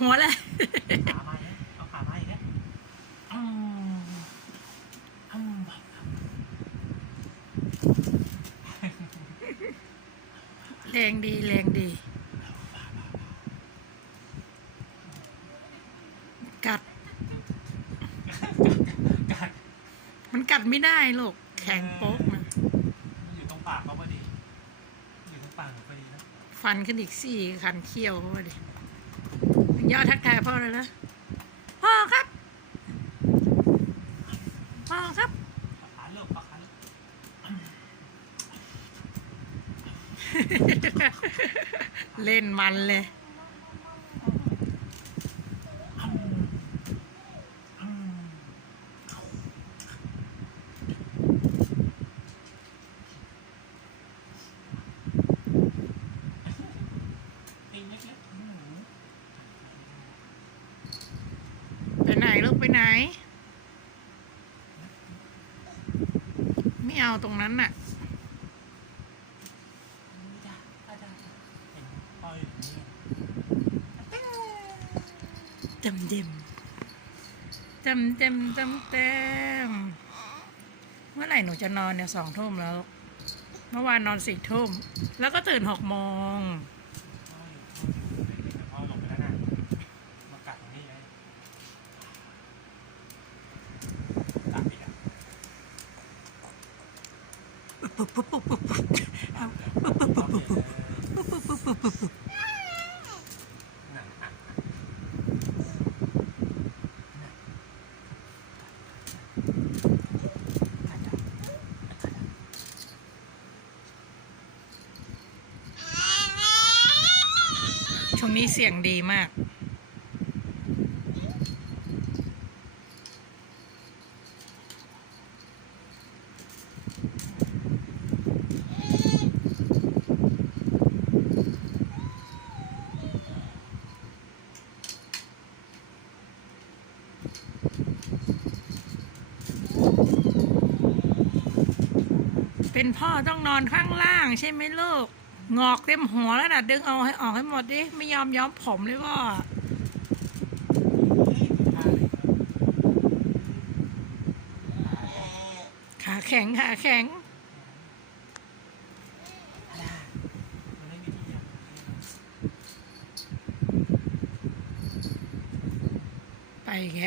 หัวเลยขามาเนี่ยเอาขามาอีกแล้วอืมอืมแรงดีแรงดี กัด กัดมันกัดไม่ได้ลูกแข็งโป๊กนะอยู่ตรงปากเขาพอดีอยู่ตรงปากเขาพอดีนะ ฟันขึ้นอีกสี่คันเขี้ยวเขาว่าดิ ย่อทักทายพ่อเลยนะ พ่อครับ พ่อครับปากขาเลิกปากขาเลิกเล่นมันเลย อืมอืมตีนเล็กๆอืม ไป ไหนลูกไปไหน ไม่เอาตรงนั้นน่ะจ้ะจ้ะจ้ะเห็นพ่ออยู่ตรงนี้จำเจมจำเจมจำเต็มเมื่อไหร่หนูจะนอนเนี่ยสองทุ่มแล้วลูกเมื่อวานนอนสี่ทุ่ม แล้วก็ตื่นหกโมง พ่ออยู่พ่ออยู่แต่พ่อหลบไปแล้วนะมากัดตรงนี้ไงกัดอีกอะ ปุ๊บปุ๊บปุ๊บปุ๊บปุ๊บเอา ปุ๊บปุ๊บปุ๊บปุ๊บปุ๊บ ปุ๊บปุ๊บปุ๊บปุ๊บ หนังอะ ช่วงนี้เสียงดีมาก เป็นพ่อต้องนอนข้างล่างใช่ไหมลูกงอกเต็มหัวแล้วนะดึงเอาให้ออกให้หมดดิไม่ยอมย้อมผมเลยว่าขาแข็งขาแข็งไปแก